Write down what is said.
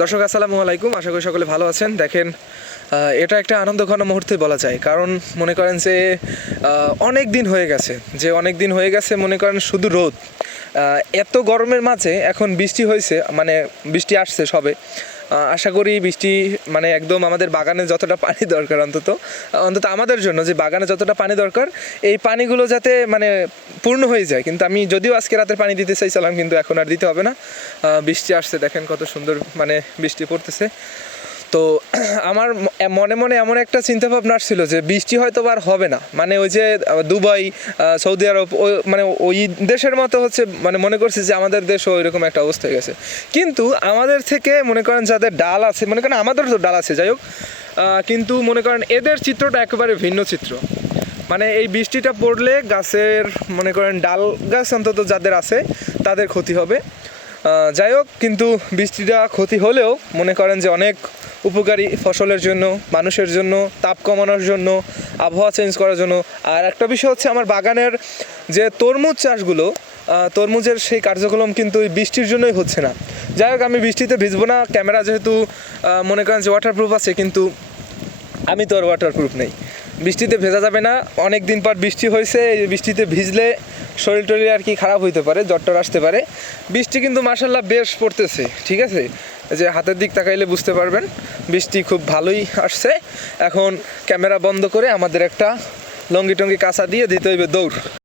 দর্শক আসসালামু আলাইকুম, আশা করি সকলে ভালো আছেন। দেখেন, এটা একটা আনন্দঘন মুহূর্তে বলা যায়, কারণ মনে করেন যে অনেক দিন হয়ে গেছে, মনে করেন শুধু রোদ। এত গরমের মাঝে এখন বৃষ্টি হয়েছে, মানে বৃষ্টি আসছে সবে। আশা করি বৃষ্টি মানে একদম আমাদের বাগানে যতটা পানি দরকার, অন্তত আমাদের জন্য যে বাগানে যতটা পানি দরকার, এই পানিগুলো যাতে মানে পূর্ণ হয়ে যায়। কিন্তু আমি যদিও আজকে রাতের পানি দিতে চাইছিলাম, কিন্তু এখন আর দিতে হবে না। বৃষ্টি আসছে, দেখেন কত সুন্দর মানে বৃষ্টি পড়তেছে। তো আমার মনে মনে এমন একটা চিন্তাভাবনা আসছিল যে বৃষ্টি হয়তো আর হবে না, মানে ওই যে দুবাই, সৌদি আরব, মানে ওই দেশের মতো হচ্ছে, মানে মনে করছি যে আমাদের দেশও ওইরকম একটা অবস্থা হয়ে গেছে। কিন্তু আমাদের থেকে মনে করেন যাদের ডাল আছে, মনে করেন আমাদেরও তো ডাল আছে, যাই হোক, কিন্তু মনে করেন এদের চিত্রটা একেবারে ভিন্ন চিত্র। মানে এই বৃষ্টিটা পড়লে গাছের, মনে করেন ডাল গাছ অন্তত যাদের আছে তাদের ক্ষতি হবে। যাই হোক, কিন্তু বৃষ্টিটা ক্ষতি হলেও মনে করেন যে অনেক উপকারী ফসলের জন্য, মানুষের জন্য, তাপ কমানোর জন্য, আবহাওয়া চেঞ্জ করার জন্য। আর একটা বিষয় হচ্ছে, আমার বাগানের যে তরমুজ চাষগুলো, তরমুজের সেই কার্যক্রম কিন্তু এই বৃষ্টির জন্যই হচ্ছে না। যাই হোক, আমি বৃষ্টিতে ভিজবো না, ক্যামেরা যেহেতু মনে করেন যে ওয়াটারপ্রুফ আছে, কিন্তু আমি তো আর ওয়াটারপ্রুফ নেই, বৃষ্টিতে ভেজা যাবে না। অনেক দিন পর বৃষ্টি হয়েছে, এই বৃষ্টিতে ভিজলে শরীর টরীর আর কি খারাপ হইতে পারে, জ্বর টর আসতে পারে। বৃষ্টি কিন্তু মাশাআল্লাহ বেশ পড়তেছে, ঠিক আছে, যে হাতের দিক তাকাইলে বুঝতে পারবেন বৃষ্টি খুব ভালোই আসছে। এখন ক্যামেরা বন্ধ করে আমাদের একটা লঙ্গি টঙ্গি কাঁচা দিয়ে দিতে হইবে দৌড়।